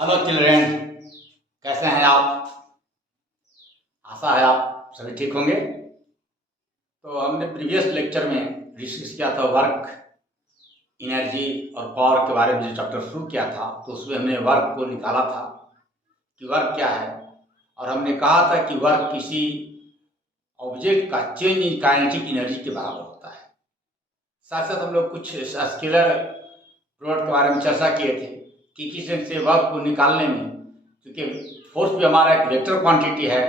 Hello children, कैसे हैं आप? आशा है आप सभी ठीक होंगे। तो हमने प्रीवियस लेक्चर में डिस्कस किया था वर्क, एनर्जी और पावर के बारे में जो चैप्टर शुरू किया था, तो उसमें हमने वर्क को निकाला था कि वर्क क्या है। और हमने कहा था कि वर्क किसी ऑब्जेक्ट का चेंज इन काइनेटिक एनर्जी के बराबर होता है। साथ साथ हम लोग कुछ स्केलर प्रोडक्ट के बारे में चर्चा किए थे कि किस ढंग से वर्क को निकालने में, क्योंकि फोर्स भी हमारा एक वेक्टर क्वांटिटी है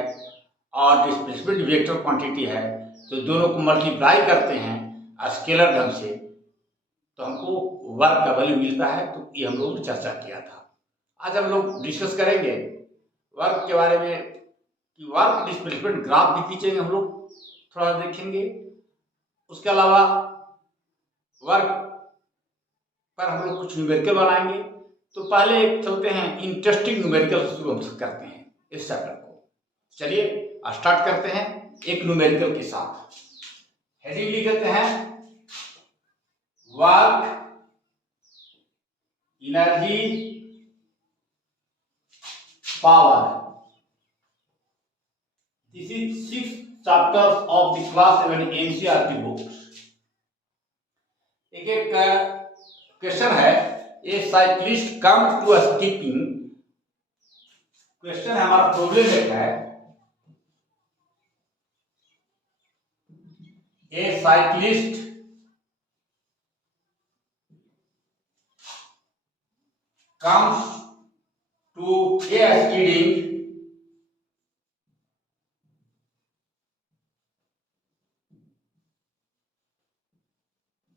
और डिस्प्लेसमेंट वेक्टर क्वांटिटी है, तो दोनों को मल्टीप्लाई करते हैं स्केलर ढंग से तो हमको वर्क का वैल्यू मिलता है। तो ये हम लोग ने चर्चा किया था। आज हम लोग डिस्कस करेंगे वर्क के बारे में कि वर्क डिस्प्लेसमेंट ग्राफ भी खींचेंगे, हम लोग थोड़ा देखेंगे। उसके अलावा वर्क पर हम लोग कुछ न्यूमेरिकल बनाएंगे। तो पहले चलते हैं इंटरेस्टिंग न्यूमेरिकल शुरू हम करते हैं इस चैप्टर को। चलिए स्टार्ट करते हैं एक न्यूमेरिकल के साथ। हेडिंग लिख देते हैं work, energy, power. This is 6 chapters of the class 7 NCERT books। एक क्वेश्चन है, a cyclist come to skipping. Question है, हमारा प्रॉब्लम एक है, a cyclist comes to a skidding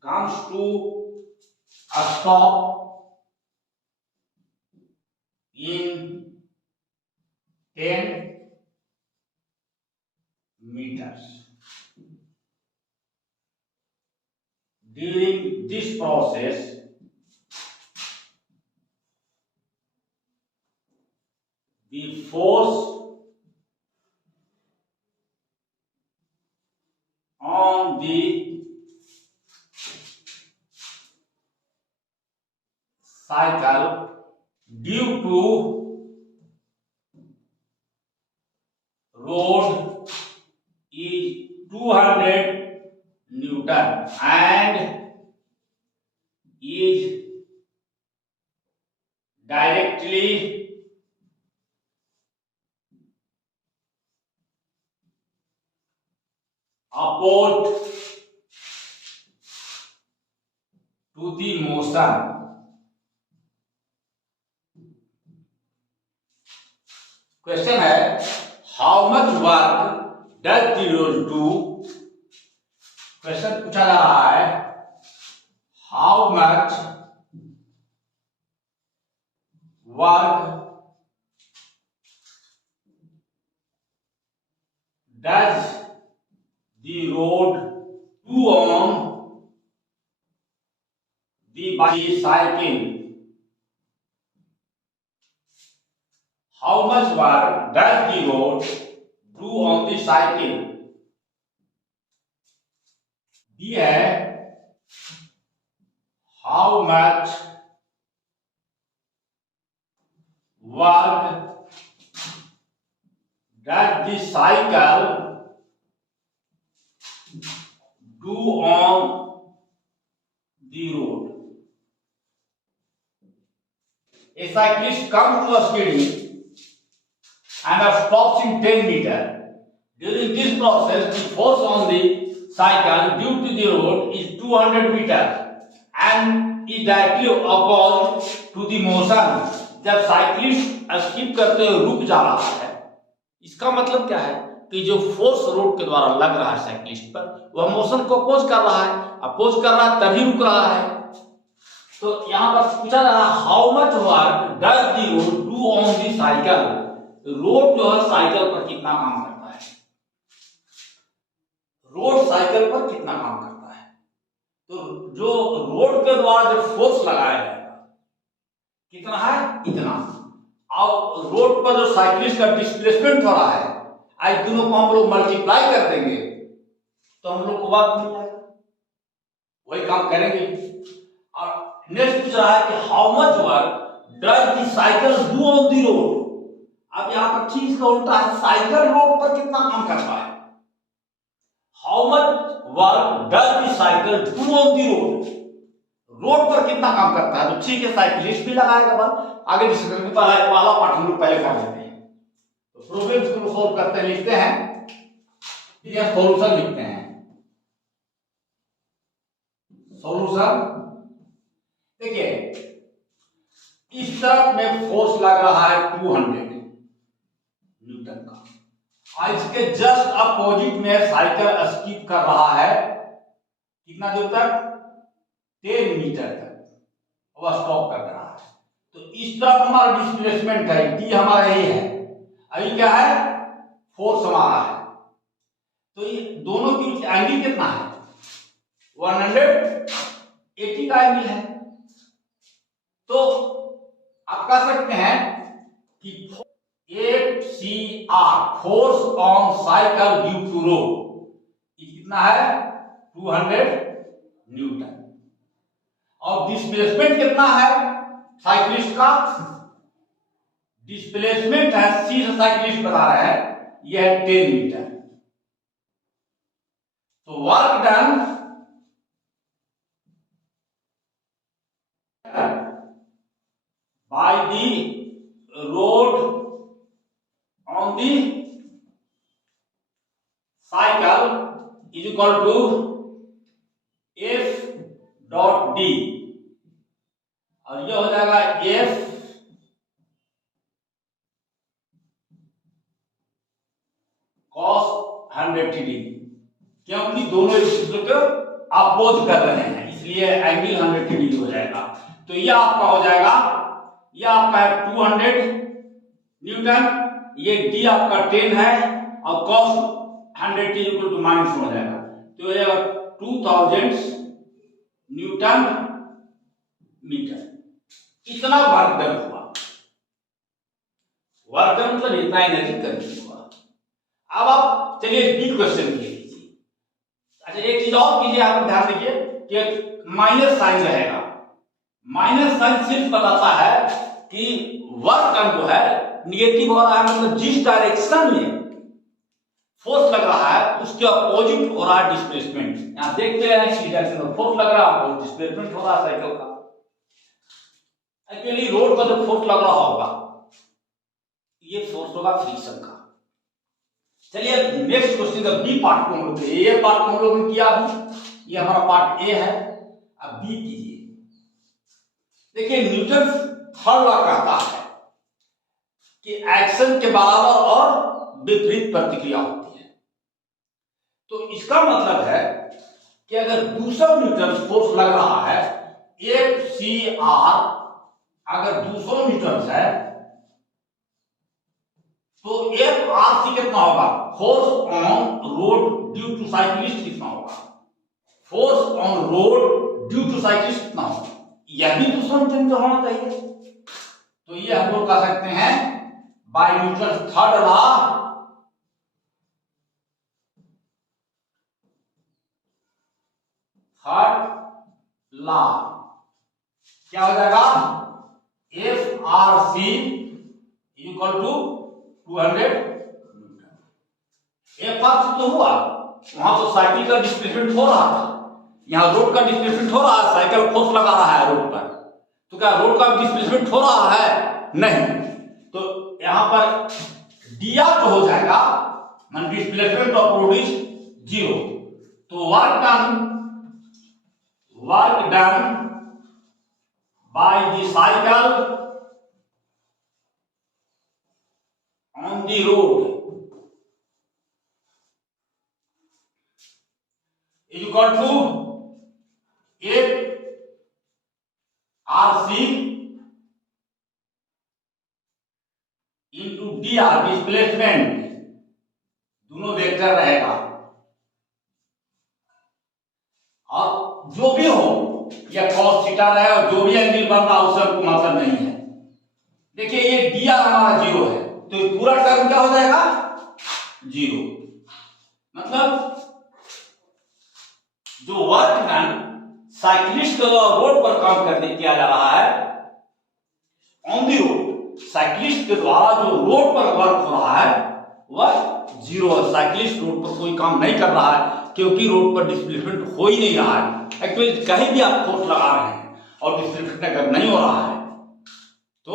comes to a stop in 10 meters. During this process, the force on the cycle due to road is 200 Newton and is directly opposed to the motion। Question है, how much work does the road do. Question पूछा जा रहा है, how much work does the road do on the bicycle। How much work does the road do on the cycle? B है, how much work does the cycle do on the road? A cyclist comes to a skidding and stops in 10 meters. During this process, the force on the cycle due to the road is 200 meters and is directly opposed to the motion। जब cyclist skip करते हुए रुक जा रहा है, इसका मतलब क्या है कि जो फोर्स रोड के द्वारा लग रहा है साइक्लिस्ट पर, वह मोशन को अपोज कर रहा है। अपोज कर रहा है तभी रुक रहा है। तो यहाँ पर पूछा जा रहा है, how much work does the road do on the cycle. Road जो है साइकिल पर कितना काम करता है, रोड साइकिल पर कितना काम करता है। तो जो रोड के द्वारा जो फोर्स लगाया जाएगा कितना है, इतना। और रोड पर जो साइक्लिस्ट का डिस्प्लेसमेंट हो रहा है, आज दोनों को हम लोग मल्टीप्लाई कर देंगे तो हम लोग को बात मिल जाएगा, वही काम करेंगे। और नेक्स्ट पूछ रहा है कि how much work does the cycle do on the road. अब यहां पर ठीक इसका उल्टा है, साइकिल रोड पर कितना काम करता है। How much work does the cycle do on the road, road पर कितना काम करता है। तो ठीक है, साइकिलिस्ट भी लगाएगा बात, आगे डिस्कशन में वाला पार्ट हम लोग पहले कर लेते हैं। तो प्रॉब्लम्स को सॉल्व करते हैं, लिखते हैं, यह सॉल्यूशन लिखते हैं। सॉल्यूशन देखिए, इस तरफ में फोर्स लग रहा है 200 न्यूटन का, और इसके जस्ट अपोजिट में साइकिल स्किप कर रहा है कितना दूर तक, 10 मीटर तक, वह स्टॉप कर रहा है। तो इस तरफ हमारा डिस्प्लेसमेंट है, डी हमारा यही है, अभी क्या है, फोर्स हमारा है। तो ये दोनों के बीच एंगल कितना है, 180 का एंगल है। तो आप कह सकते हैं कि FCR force on cycle due to road कितना है, 200 न्यूटन। और डिस्प्लेसमेंट कितना है साइक्लिस्ट का, डिस्प्लेसमेंट है, सी से साइक्लिस्ट बता रहे हैं, यह है 10 मीटर। तो work done by the road on the cycle is equal to F dot D, और ये हो जाएगा F cos 180 डिग्री, क्योंकि दोनों एक दूसरे को अपोज कर रहे हैं, इसलिए एंगल 180 डिग्री हो जाएगा। तो ये आपका हो जाएगा, ये आपका है 200 न्यूटन, ये डी आपका 10 है, और cos 100 इक्वल टू माइनस हो जाएगा, तो ये 2000 न्यूटन मीटर। इतना वर्क डन हुआ, वर्क डन मतलब इतना एनर्जी कंज्यूम हुआ। अब आप चलिए बी क्वेश्चन के लीजिए। अच्छा, एक चीज और कीजिए, आप ध्यान दीजिए कि माइनस साइन रहेगा, माइनस साइन सिर्फ बताता है कि वर्क डन जो है निगेटिव हो रहा है, मतलब जिस डायरेक्शन में फोर्स लग रहा है उसके अपोजिट हो रहा है डिस्प्लेसमेंट। यहां देखते हैं कि डायरेक्शन में फोर्स लग रहा है और डिस्प्लेसमेंट हो रहा है साइकिल का। एक्चुअली रोड पर जो फोर्स लग रहा होगा ये फोर्स होगा फ्रिक्शन का। चलिए नेक्स्ट क्वेश्चन का बी पार्ट को हम लोग, ए पार्ट को हम लोग ने किया, ये हमारा पार्ट ए है। अब बी कीजिए। देखिए न्यूटन थर्ड लॉ कहता है कि एक्शन के बराबर और विपरीत प्रतिक्रिया होती है। तो इसका मतलब है कि अगर 200 न्यूटन फोर्स लग रहा है, FCR अगर 200 न्यूटन है, तो FRC कितना होगा, force on road due to cyclist कितना होगा, force on road due to cyclist कितना होगा, यह भी 200 न्यूटन का होना चाहिए। तो ये हम लोग कह सकते हैं बाय न्यूटन थर्ड लॉ, क्या हो जाएगा, FRC equal to 200 newton. FRC तो हुआ, वहां तो साइकिल का डिस्प्लेसमेंट हो रहा था, यहाँ रोड का डिस्प्लेसमेंट हो रहा है, साइकिल फोर्स लगा रहा है रोड पर, तो क्या रोड का डिस्प्लेसमेंट हो रहा है, नहीं। तो यहां पर दिया तो हो जाएगा, मान डिस्प्लेसमेंट ऑफ रोड इज 0। तो work done by the cycle on the road is equal to FRC into DR displacement, दोनों वेक्टर रहेगा, और जो भी हो या cos थीटा रहे और जो भी एंगल बन रहा उससे हमको मतलब नहीं है। देखिए ये DR हमारा 0 है, तो ये पूरा टर्म क्या हो जाएगा, 0। मतलब जो वर्क डन साइक्लिस्ट के द्वारा रोड पर काम करने किया जा रहा है, ऑन दी रोड साइक्लिस्ट के द्वारा जो रोड पर वर्क हो रहा है वह जीरो है। साइक्लिस्ट रोड पर कोई काम नहीं कर रहा है क्योंकि रोड पर डिस्प्लेसमेंट हो ही नहीं रहा है। एक्चुअली कहीं भी आप फोर्स लगा रहे हैं और डिस्प्लेसमेंट अगर नहीं हो रहा है तो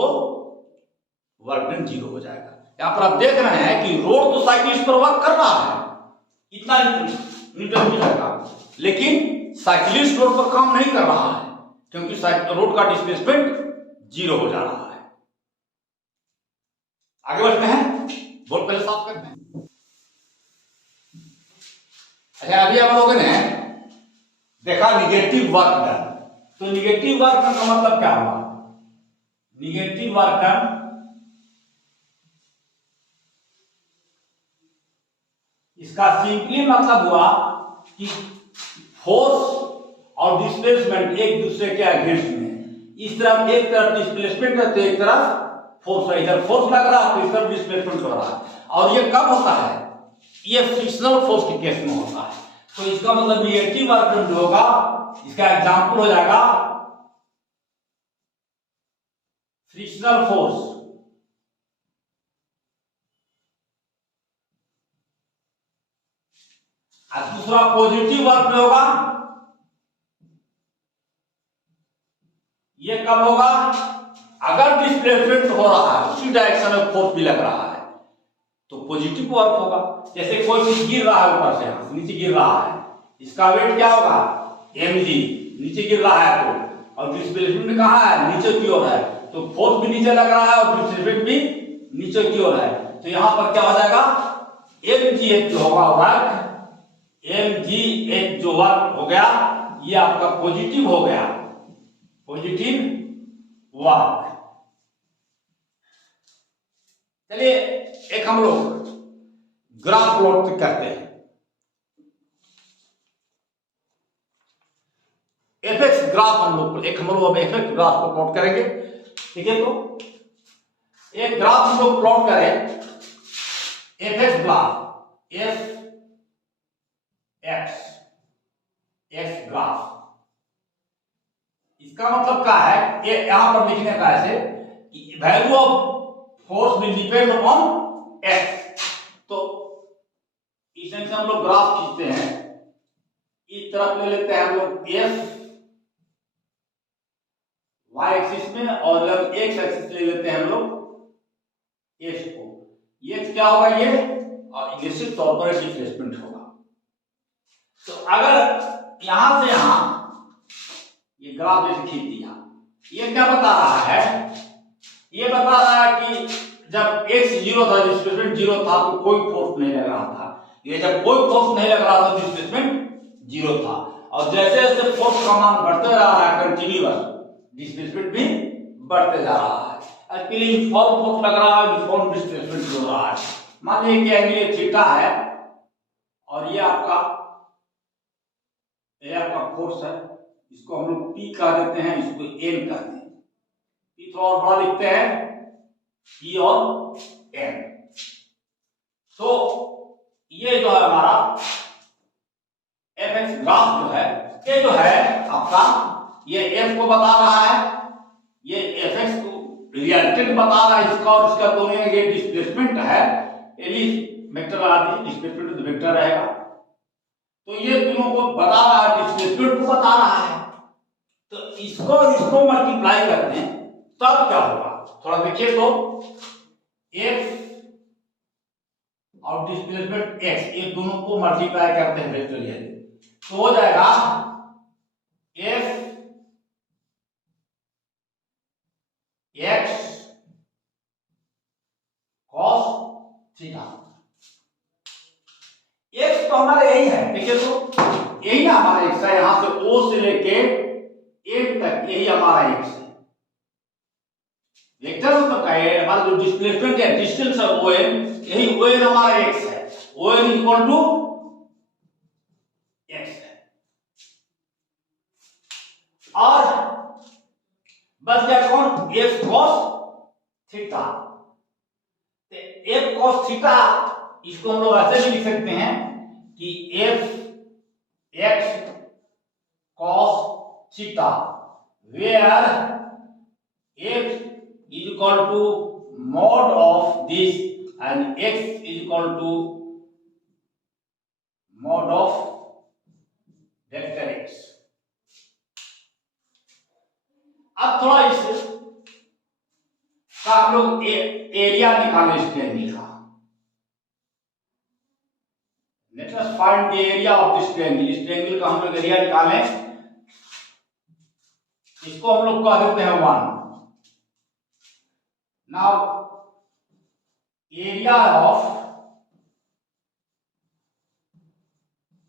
वर्क डन जीरो हो जाएगा। यहां पर आप देख रहे हैं कि रोड तो साइक्लिस्ट पर वर्क कर रहा है, इतना न्यूटन मीटर का, लेकिन साइक्लिस्ट रोड पर काम नहीं कर रहा है क्योंकि रोड का डिस्प्लेसमेंट जीरो हो जा रहा है। आगे बढ़ते हैं, बोर्ड पहले साफ करते हैं। अच्छा, अभी आप लोगों ने देखा निगेटिव वर्क डन, तो निगेटिव वर्क डन का मतलब क्या हुआ? निगेटिव वर्क डन इसका सिंपली मतलब हुआ कि फोर्स और डिस्प्लेसमेंट एक दूसरे के अगेंस्ट में, इस तरफ एक तरफ डिस्प्लेसमेंट है तो एक तरफ फोर्स है, इधर फोर्स लग रहा है तो इस तरफ डिस्प्लेसमेंट हो रहा है। और ये कब होता है? ये फ्रिक्शनल फोर्स के केस में होता है। तो इसका मतलब निगेटिव वर्क डन जो होगा, इसका एग्जांपल हो जाएगा फ्रिक्शनल फोर्स। और दूसरा पॉजिटिव वर्क में होगा, ये कब होगा? अगर डिस्प्लेसमेंट हो रहा है, उसी डायरेक्शन में फोर्स भी लग रहा है तो पॉजिटिव वर्क होगा। जैसे कोई चीज गिर रहा है ऊपर से नीचे गिर रहा है, इसका वेट क्या होगा? mg, नीचे गिर रहा है तो, और डिस्प्लेसमेंट कहां है? नीचे की ओर है, तो फोर्स भी नीचे लग रहा है और डिस्प्लेसमेंट भी नीचे की ओर है। तो यहां पर क्या हो जाएगा? mgh जो होगा वर्क, mgh जो वर्क हो गया ये आपका पॉजिटिव हो गया, पॉजिटिव वर्क। चलिए एक हम लोग ग्राफ प्लॉट करते हैं। एफएक्स ग्राफ हम लोग अब एफएक्स ग्राफ को प्लॉट करेंगे। ठीक है, तो एक ग्राफ हम लोग प्लॉट करें, FX graph, F x graph. इसका मतलब क्या है? ये यहां पर लिखने का ऐसे कि value of force will depend on x. तो इस से हम लोग ग्राफ खींचते हैं, इस तरफ ले लेते हैं हम लोग एफ वाई एक्सिस में, और जब एक्स एक्सिस ले लेते हैं हम लोग एक्स को। ये क्या होगा? ये और निश्चित तौर पर डिस्प्लेसमेंट होगा। तो अगर यहां से यहां ये ग्राफ जैसे खींच दिया, ये क्या बता रहा है? ये बता रहा है कि जब x जीरो था, डिस्प्लेसमेंट जीरो था, तो कोई फोर्स नहीं लग रहा था। ये जब कोई फोर्स नहीं लग रहा था, डिस्प्लेसमेंट जीरो था। और जैसे जैसे फोर्स का मान बढ़ते जा रहा है कंटिन्यूअस, डिस्प्लेसमेंट भी बढ़ते जा रहा है। एक्चुअली यूनिफॉर्म फोर्स लग रहा है, यूनिफॉर्म डिस्प्लेसमेंट हो रहा है। मान लीजिए कि एंगल ये थीटा है और ये आपका फोर्स है, इसको हम लोग P कह देते हैं, इसको N कहते हैं। P थोड़ा और बड़ा लिखते हैं, P और N। तो ये जो है हमारा एफएक्स ग्राफ जो है, ये जो है आपका, ये F को बता रहा है, ये एफएक्स को रिएक्टेंट बता रहा है इसका, और इसका दोनों ये डिस्प्लेसमेंट है, यदि वेक्टर लगा दीजिए, डिस्प्लेसमेंट तो वेक्टर रहेगा। तो ये दोनों को बता रहा है, डिस्प्लेसमेंट को बता रहा है। तो इसको मल्टीप्लाई करते हैं तब क्या होगा? थोड़ा देखिए तो, F और डिस्प्लेसमेंट x, ये दोनों को मल्टीप्लाई करते हैं वेक्टर लिए, तो हो जाएगा F x cos theta. x तो हमारा यही है, देखिए तो यही ना हमारा x है, यहां से O से लेके एंड तक यही हमारा x है। वेक्टर मतलब क्या है? हमारा जो डिस्प्लेसमेंट है, डिस्टेंस है ON, यही ON हमारा x है। ON इक्वल टू x है। और बस क्या कौन? f cos theta. f cos theta, इसको हम लोग ऐसे भी लिख सकते हैं कि f x cos theta, where f is equal to mod of this and x is equal to mod of vector x। अब थोड़ा इस का हम लोग एरिया निकालें इस ट्रायंगल का। Let us find the area of this triangle. इस ट्रायंगल का हम लोग एरिया निकालें। इसको हम लोग कह देते हैं 1। Now area of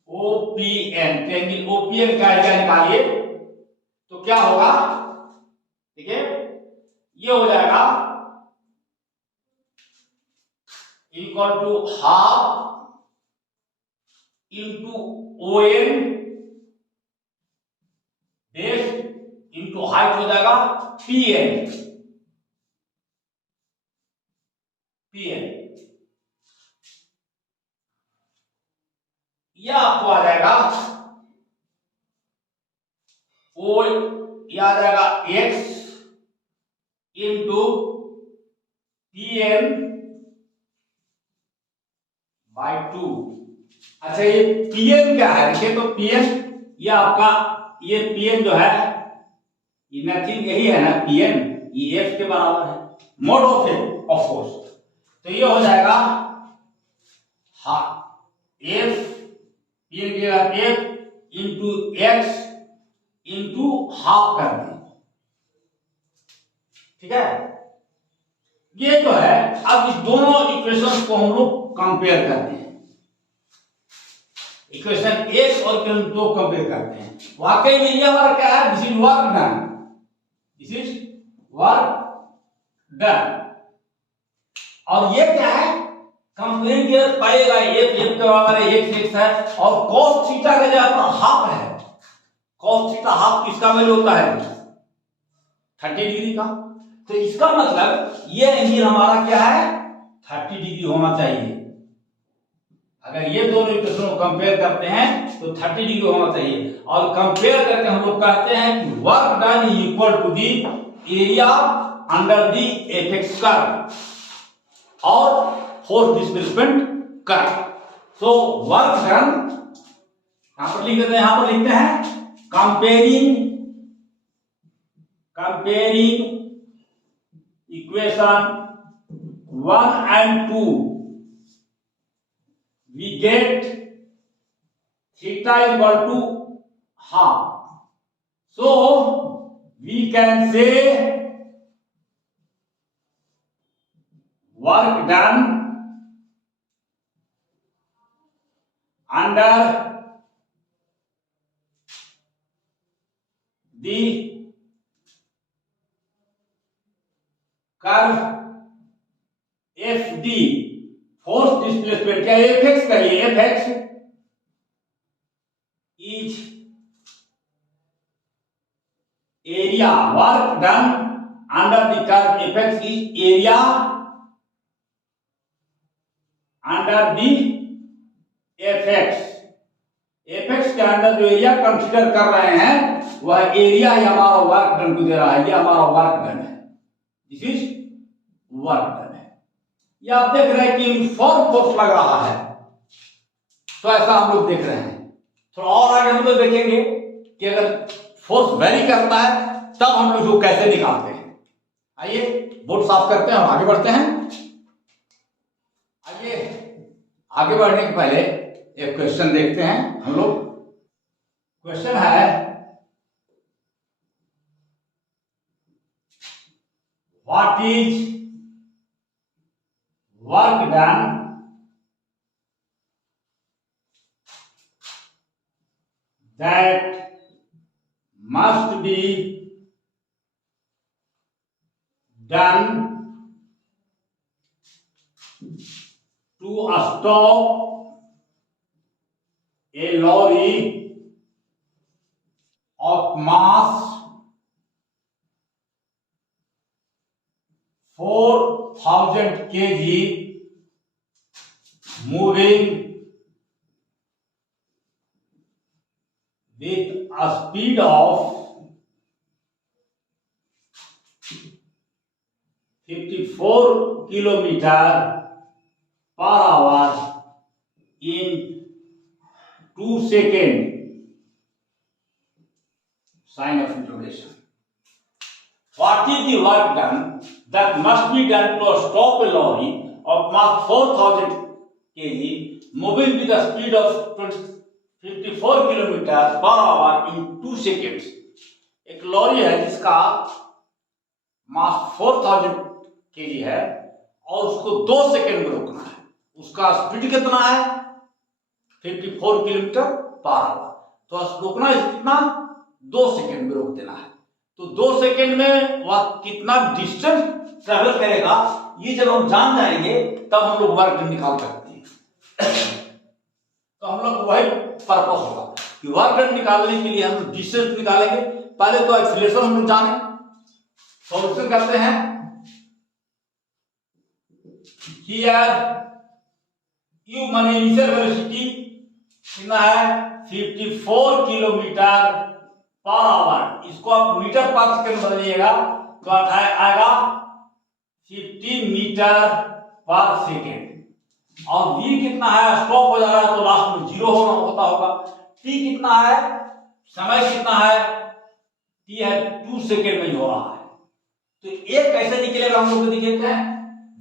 OPN, triangle OPN का एरिया निकालिए तो क्या होगा, ठीक है, ये हो जाएगा equal to half into ON base into height हो जाएगा PN। यह आपको आ जाएगा ओ, यह आ जाएगा x इंटू PN बाय 2। अच्छा, ये PN क्या है, देखिए तो PN ये आपका, ये PN जो है ये नथिंग यही है ना, PN ये f के बराबर है, mode of f of course. तो ये हो जाएगा f PN के f into x into half कर दें, ठीक है। ये जो है, अब इस दोनों इक्वेशन को हम लोग कंपेयर करते हैं, इक्वेशन 1 और इक्वेशन 2 कंपेयर करते हैं। वाकई में ये हमारा क्या है, this is work done, this is work done. और ये क्या है, कंपेयर किया पाएगा f के बराबर है, x है, और cos थीटा का जगह पर हाफ है। cos थीटा हाफ किसका वैल्यू होता है, 30 डिग्री का। तो इसका मतलब ये एंगल हमारा क्या है, 30 डिग्री होना चाहिए। अगर ये दोनों इक्वेशन को कंपेयर करते हैं तो 30 डिग्री होना चाहिए। और कंपेयर करके हम लोग कहते हैं कि work done is equal to the area under the apex curve और force displacement curve. So work done यहां पर लिख देते हैं, यहां पर लिखते हैं comparing equation 1 and 2 we get theta equal to half. So we can say work done under the curve FD, force displacement क्या, Fx करिए, Fx is area, work done under the curve Fx is area under the Fx के अंदर जो area consider कर रहे हैं वह area ही हमारा वर्क डन को दे रहा है। ये हमारा वर्क डन है, दिस इज वर्क डन है। ये आप देख रहे हैं कि यूनिफॉर्म फोर्स लग रहा है, तो ऐसा हम लोग देख रहे हैं। थोड़ा और आगे हम लोग देखेंगे कि अगर फोर्स वेरी करता है तब हम लोग इसको कैसे निकालते हैं। आइए बोर्ड साफ करते हैं और आगे बढ़ते हैं। आइए आगे बढ़ने के पहले एक क्वेश्चन देखते हैं हम लोग। क्वेश्चन है, what is work done that must be done to stop a lorry of mass 4000 kg moving with a speed of 54 kilometre per hour in 2 seconds. Sign of interrogation. What is the work done that must be done to stop a lorry of mass 4000 kg moving with the speed of 54 kilometers per hour in 2 seconds? एक lorry है जिसका मास 4000 kg है और उसको 2 second में रोकना है। उसका स्पीड कितना है? 54 किलोमीटर पर आवर। तो रोकना है कितना? 2 सेकेंड में रोक देना है। तो 2 सेकेंड में वह कितना डिस्टेंस ट्रेवल करेगा, ये जब हम जान जाएंगे तब हम लोग वर्क निकाल सकते हैं। तो हम लोग वही पर्पस होगा कि वर्क डन निकालने के लिए हम डिस्टेंस निकालेंगे। पहले तो एक्सीलरेशन हम लोग जाने, सॉल्यूशन करते हैं। हियर यू माने इनिशियल वेलोसिटी कितना है? 54 किलोमीटर पर आवर। इसको आप मीटर पर सेकंड बदलिएगा तो आएगा 50 मीटर पर सेकेंड। और v कितना है? स्टॉप हो जाएगा तो लास्ट में 0 होता होगा। t कितना है? समय कितना है? t है 2 सेकेंड में हो रहा है। तो ये कैसे निकलेगा हम लोग देख लेते हैं।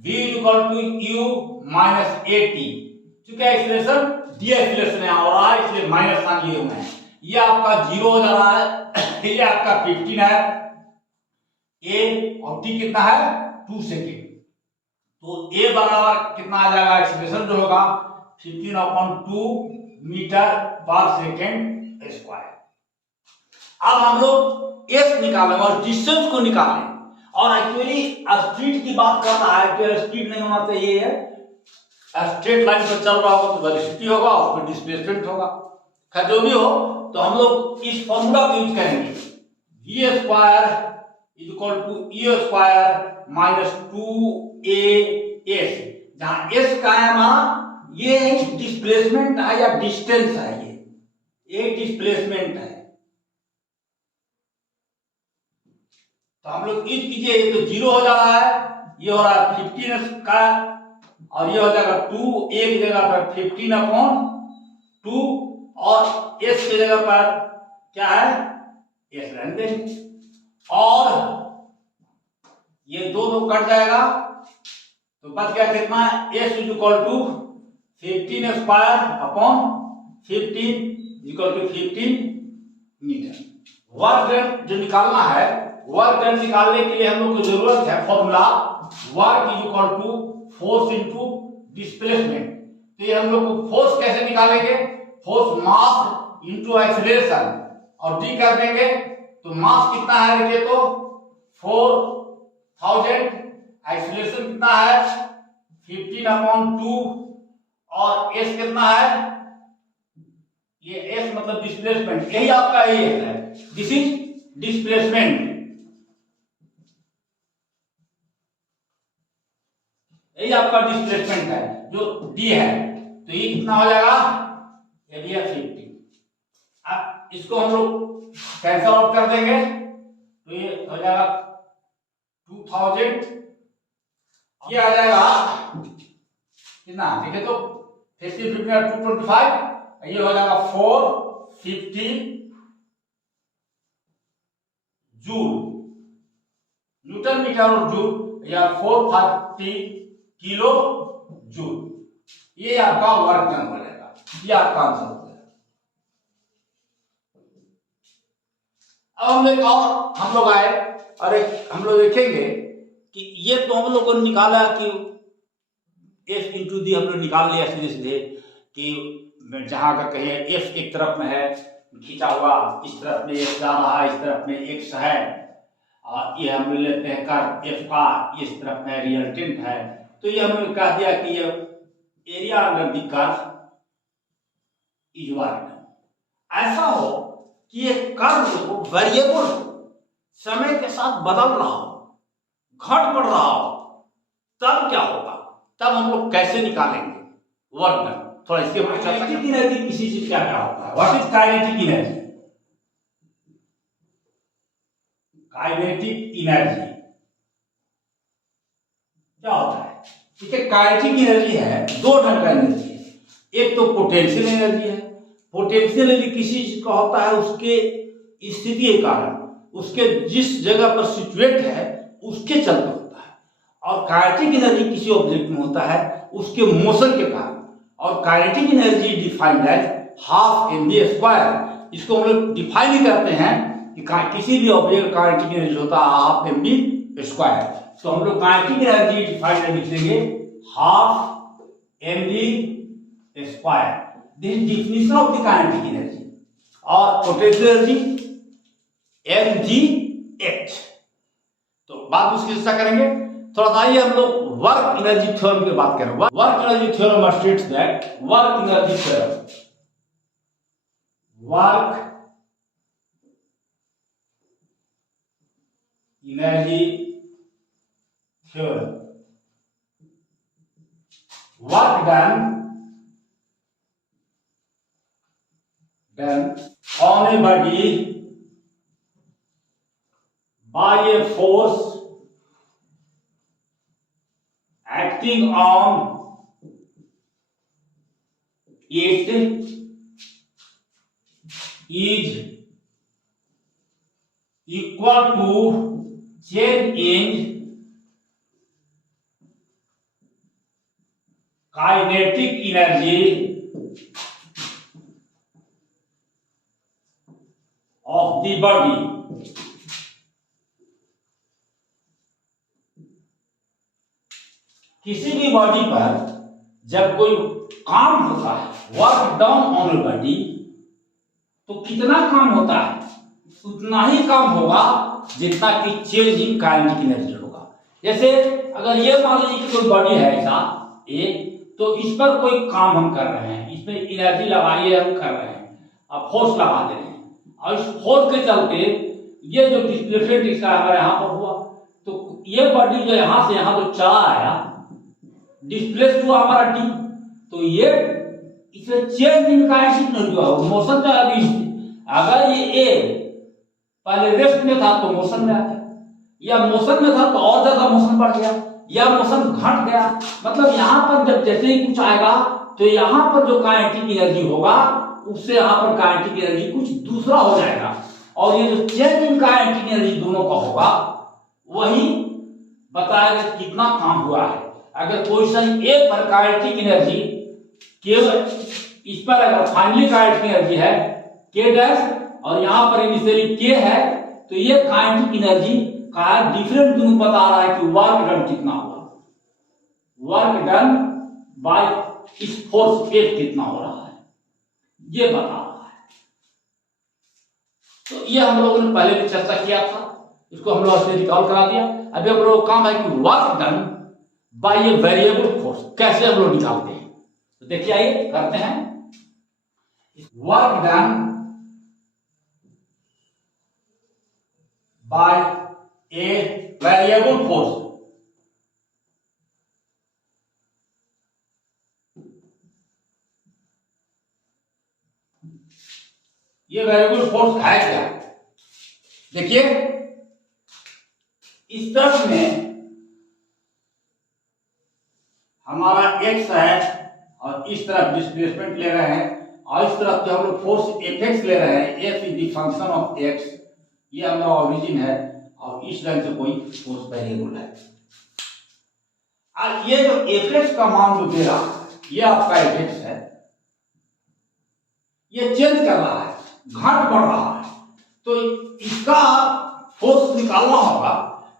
v equal to u minus at। क्योंकि एक्सीलरेशन डी एक्सीलरेशन यहाँ हो रहा है इसलिए माइनस साइन लिए हुए हैं। ये आपका 0 हो जा रहा है, ये आपका 15 है a और t कितना है? 2 सेकेंड। तो a बराबर कितना आ जाएगा? एक्सीलरेशन जो होगा 15/2 मीटर पर सेकेंड स्क्वायर। अब हम लोग s निकालेंगे और डिस्टेंस को निकालें। और एक्चुअली स्पीड की बात कर रहा है कि स्पीड नहीं होना चाहिए है, स्ट्रेट लाइन पर चल रहा होगा तो वेलोसिटी होगा और फिर डिस्प्लेसमेंट होगा। खैर जो भी हो, तो हम लोग इस फॉर्मूला को यूज करेंगे। v square is equal to e square minus 2as, जहां s का है हमारा ये डिस्प्लेसमेंट है या डिस्टेंस है, ये डिस्प्लेसमेंट है। तो हम लोग इज कीजिए, ये तो 0 हो जा रहा है, ये हो रहा है 15 का और ये हो जाएगा 2 एक जगह पर 15/2 और s की जगह पर क्या है? s रहने देंगे और ये दो कट जाएगा तो बच गया कितना? s is equal to 15 square upon 15 equal to 15 metre. Work done जो निकालना है, वर्क डन निकालने के लिए हम लोग को जरूरत है formula work is equal to force into displacement. तो ये हम लोग को फोर्स कैसे निकालेंगे? फोर्स मास इनटू एक्सीलरेशन और डी कर देंगे तो मास कितना है देखिए तो 4000, एक्सीलरेशन कितना है 15/2 और s कितना है? ये s मतलब डिस्प्लेसमेंट, यही आपका ये है, दिस इज डिस्प्लेसमेंट, यही आपका डिस्प्लेसमेंट है जो d है। तो ये कितना हो जाएगा? ये भी है 50। अब इसको हम लोग कैंसल आउट कर देंगे तो ये हो जाएगा 2000, ये आ जाएगा कितना देखिए तो 50 50 225, ये हो जाएगा 450 जूल, न्यूटन मीटर और जूल या 450 किलो जूल। ये आपका वर्क डन हो जाएगा, ये आपका आंसर हो जाएगा। अब हम लोग आए और हम लोग देखेंगे कि ये तो हम लोगों ने निकाला कि f इंटू दी हम लोग निकाल लिया सीधे सीधे कि जहां अगर कहीं f एक तरफ में है खींचा हुआ, इस तरफ में x जा रहा है, इस तरफ में x है और ये हम लेते हैं कर्व f का, इस तरफ में रिजल्टेंट है। तो ये हमने कह दिया कि ये area under the curve is work. ऐसा हो कि ये कर्व हो वेरिएबल हो, समय के साथ बदल रहा हो, घट बढ़ रहा हो, तब क्या होगा? तब हम लोग कैसे निकालेंगे वर्क डन? थोड़ा इसके ऊपर काइनेटिक एनर्जी किसी चीज का क्या होता है? What is kinetic energy? Kinetic energy क्या होता है? ठीक है, काइनेटिक एनर्जी है, दो ढंग का एनर्जी है। एक तो पोटेंशियल एनर्जी है। पोटेंशियल एनर्जी किसी चीज का होता है उसके स्थिति के कारण, उसके जिस जगह पर सिचुएट है उसके चलते होता है। और काइनेटिक एनर्जी किसी ऑब्जेक्ट में होता है उसके मोशन के कारण। और kinetic energy defined as half mv square. इसको हम लोग डिफाइन ही करते हैं कि किसी भी ऑब्जेक्ट काइनेटिक एनर्जी होता है हाफ mv स्क्वायर। तो हम लोग काइनेटिक एनर्जी डिफाइंड लिख देंगे half mv square. This is definition of the kinetic energy. और पोटेंशियल एनर्जी mgh। तो बात उसकी चर्चा करेंगे। थोड़ा सा आइए हम लोग वर्क एनर्जी थ्योरम की बात करें। Work energy theorem states that work energy theorem, work energy theorem, work done on a body by a force acting on it is equal to change in kinetic energy of the body। किसी भी body पर जब कोई काम होता है, work done on a body, तो कितना काम होता है? उतना ही काम होगा जितना कि चेंज इन काइनेटिक एनर्जी होगा। जैसे अगर ये मान लीजिए कि कोई बॉडी है ऐसा एक, तो इस पर कोई काम हम कर रहे हैं, इसमें एनर्जी लगाइए हम कर रहे हैं, अब फोर्स लगा दे रहे हैं, और इस फोर्स के चलते ये जो डिस्प्लेसमेंट इसका हमारे यहाँ पर हुआ, तो ये बॉडी जो यहाँ से यहाँ जो चला आया, डिस्प्लेस हुआ हमारा टी, तो ये इसमें चेंज इन काइनेटिक एनर्जी हुआ, मोशन का अगर ये ए पहले रेस्ट में था तो मोशन में आ गया, या मोशन में था तो और ज्यादा मोशन बढ़ गया, या मोशन घट गया। मतलब यहाँ पर जब जैसे ही कुछ आएगा तो यहाँ पर जो काइनेटिक एनर्जी होगा उससे यहाँ पर काइनेटिक एनर्जी कुछ दूसरा हो जाएगा, और ये जो चेंज इन काइनेटिक एनर्जी दोनों का होगा वही बताएगा कितना काम हुआ है। अगर पोजीशन ए पर काइनेटिक एनर्जी केवल इस पर अगर फाइनली काइनेटिक एनर्जी है के डैश, और यहाँ पर इनिशियली के है, तो ये काइनेटिक एनर्जी का डिफरेंट दोनों बता रहा है कि वर्क डन कितना हुआ, वर्क डन बाय इस फोर्स एफ कितना हो रहा है, ये बता रहा है। तो ये हम लोगों ने पहले भी चर्चा किया था, इसको हम लोग रिकॉल करा दिया। अभी हम लोग काम है कि work done bye a variable force कैसे हम लोग निकालते हैं। तो देखिए आइए करते हैं। Work done bye a variable force, ये वेरिएबल फोर्स है क्या? देखिए इस तरफ में हमारा x है और इस तरफ डिस्प्लेसमेंट ले रहे हैं, और इस तरफ जो हम लोग फोर्स एफ ले रहे हैं, F is the function of x, ये हमारा ओरिजिन है, और इस लाइन से कोई फोर्स वेरिएबल है। और ये जो एफ का मान जो दे रहा है, ये आपका एफ है, ये चेंज कर रहा है, घट बढ़ रहा है, तो इसका फोर्स निकालना होगा।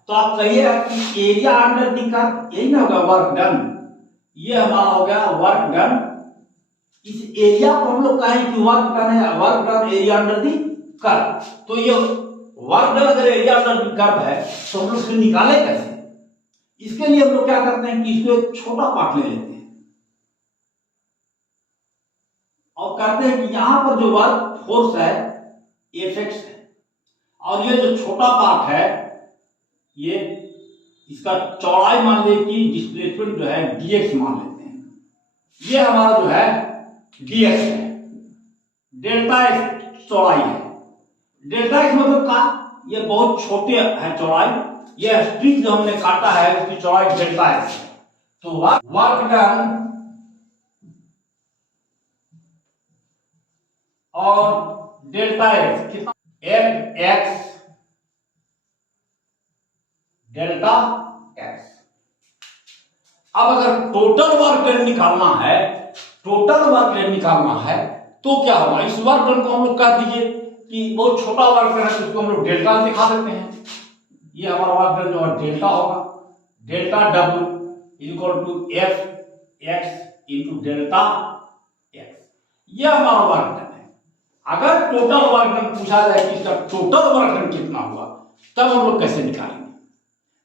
तो आप कहिएगा कि एरिया अंडर द कर्व, यही ना होगा वर्क डन, ये हमारा हो गया वर्क डन। इस एरिया को हम लोग कहें कि वर्क डन है, work done area under the curve. तो ये वर्क डन अगर एरिया अंडर द कर्व है तो हम लोग इसे निकाले कैसे? इसके लिए हम लोग क्या करते हैं कि इसको एक छोटा पार्ट ले लेते हैं और कहते हैं कि यहां पर जो वर्क फोर्स है एफ एक्स है, और ये जो छोटा पार्ट है ये इसका चौड़ाई मान लें कि डिस्प्लेसमेंट जो है dx मान लेते हैं, ये हमारा जो है dx है, डेल्टा एक्स चौड़ाई है। डेल्टा एक्स मतलब का ये बहुत छोटे है चौड़ाई, ये स्ट्रिंग जो हमने काटा है उसकी चौड़ाई डेल्टा एक्स है। तो वर्क डन और डेल्टा एक्स कितना, एफ एक्स डेल्टा एक्स। अब अगर टोटल वर्क डन निकालना है, टोटल वर्क डन निकालना है तो क्या होगा, इस वर्क डन को हम लोग कह दीजिए कि बहुत छोटा वर्क डन है तो उसको हम लोग डेल्टा दिखा देते हैं। ये हमारा वर्क डन जो है डेल्टा होगा, डेल्टा डब्ल्यू equal to f x into delta x. ये हमारा वर्क डन है। अगर टोटल वर्क डन पूछा जाए कि इसका टोटल वर्क डन कितना हुआ, तब हम लोग कैसे निकालेंगे।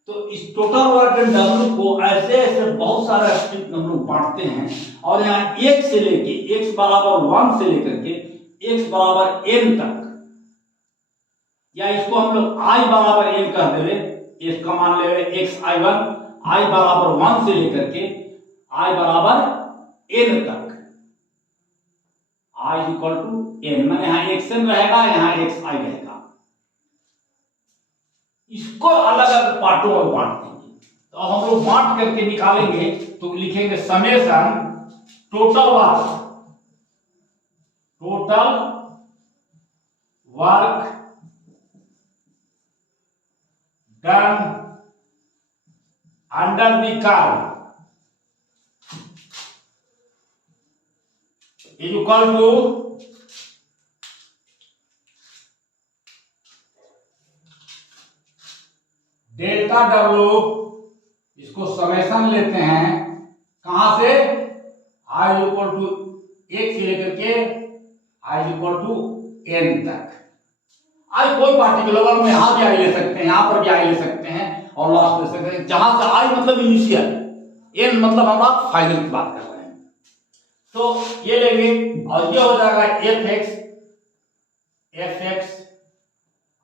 तो इस टोटल वर्क डन डब्ल्यू को ऐसे ऐसे बहुत सारे स्ट्रिंग हम लोग बांटते हैं और यहाँ एक से लेके x बराबर 1 से लेकर के x बराबर n तक, या इसको हम लोग i बराबर n कह देवे, इसका मान लेवे xi1 i बराबर 1 से लेकर के i बराबर n तक, i इक्वल टू n, मैंने यहाँ xn रहेगा, यहाँ xi रहेगा। इसको अलग अलग पार्टों में बांट देंगे। तो अब हम लोग बांट करके निकालेंगे तो लिखेंगे summation total work done under the curve is equal to delta डब्ल्यू, इसको समेशन लेते हैं कहां से, i इक्वल टू 1 से लेकर के i इक्वल टू n तक। i कोई पार्टिकुलर में यहां भी i ले सकते हैं, यहां पर भी i ले सकते हैं और लास्ट ले सकते हैं, जहां से i मतलब इनिशियल, n मतलब हम आप फाइनल की बात कर रहे हैं। तो ये लेंगे और ये हो जाएगा f x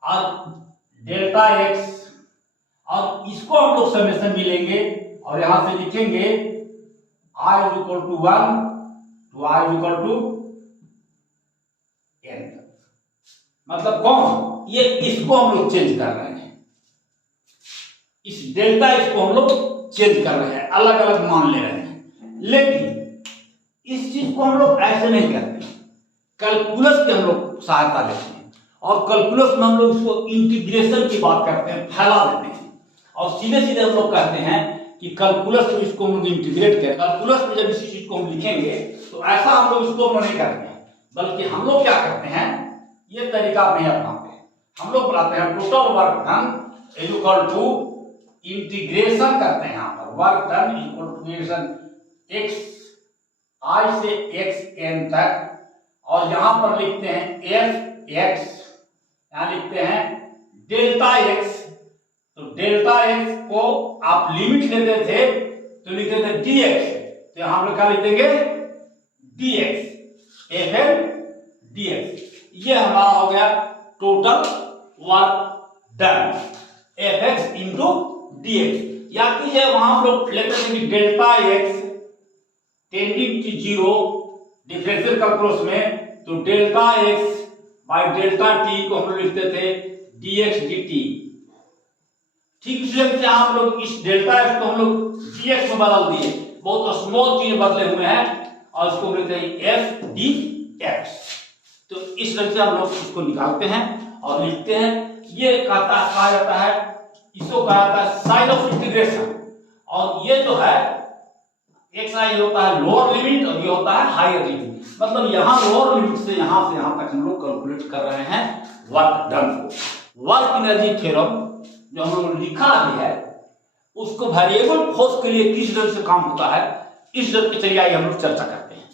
और डेल्टा x, और इसको हम लोग समेशन भी लेंगे और यहां से लिखेंगे i equal to 1 to i equal to n। मतलब कौन, ये इसको हम लोग चेंज कर रहे हैं, इस डेल्टा इसको हम लोग चेंज कर रहे हैं, अलग अलग मान ले रहे हैं। लेकिन इस चीज को हम लोग ऐसे नहीं करते, कैलकुलस की हम लोग सहायता लेते हैं और कैलकुलस में हम लोग इसको इंटीग्रेशन की बात करते हैं, फैला देते हैं और सीधे सीधे हम लोग कहते हैं कि कैलकुलस में इसको हम लोग इंटीग्रेट करें। कैलकुलस में जब इसी चीज को हम लिखेंगे तो ऐसा हम लोग इसको नहीं करते हैं, बल्कि हम लोग क्या करते हैं, ये तरीका नहीं अपनाते हैं। हम लोग बुलाते हैं total work done equal to integration करते हैं, यहाँ पर work done equal to integration x i से x n तक, और यहां पर लिखते हैं f x, यहां लिखते हैं डेल्टा x। तो डेल्टा x को आप लिमिट लेते थे तो लिखते थे dx, तो हम लोग क्या लिख देंगे dx, fn dx। ये हमारा हो गया total work done fx into dx। या कीजिए वहां हम लोग लेते थे कि delta x tending to 0 differential calculus में, तो delta x by delta t को हम लोग लिखते थे dx dt। ठीक से हम लोग इस डेल्टा x को हम लोग dx में बदल दिए, बहुत स्मॉल चीज बदले हुए हैं और इसको हम लिखते हैं f dx। तो इस तरह से हम लोग इसको निकालते हैं और लिखते हैं। ये कहा जाता है, इसको कहा जाता है साइन ऑफ इंटीग्रेशन, और ये जो है एक साइन होता है लोअर लिमिट और ये होता है हायर लिमिट। मतलब यहाँ लोअर लिमिट से यहाँ तक हम लोग कैलकुलेट कर रहे हैं वर्क डन को। वर्क एनर्जी थ्योरम जो हम लोग लिखा भी है उसको वेरिएबल फोर्स के लिए किस तरह से काम होता है, इस तरह की चलिए हम लोग चर्चा करते हैं।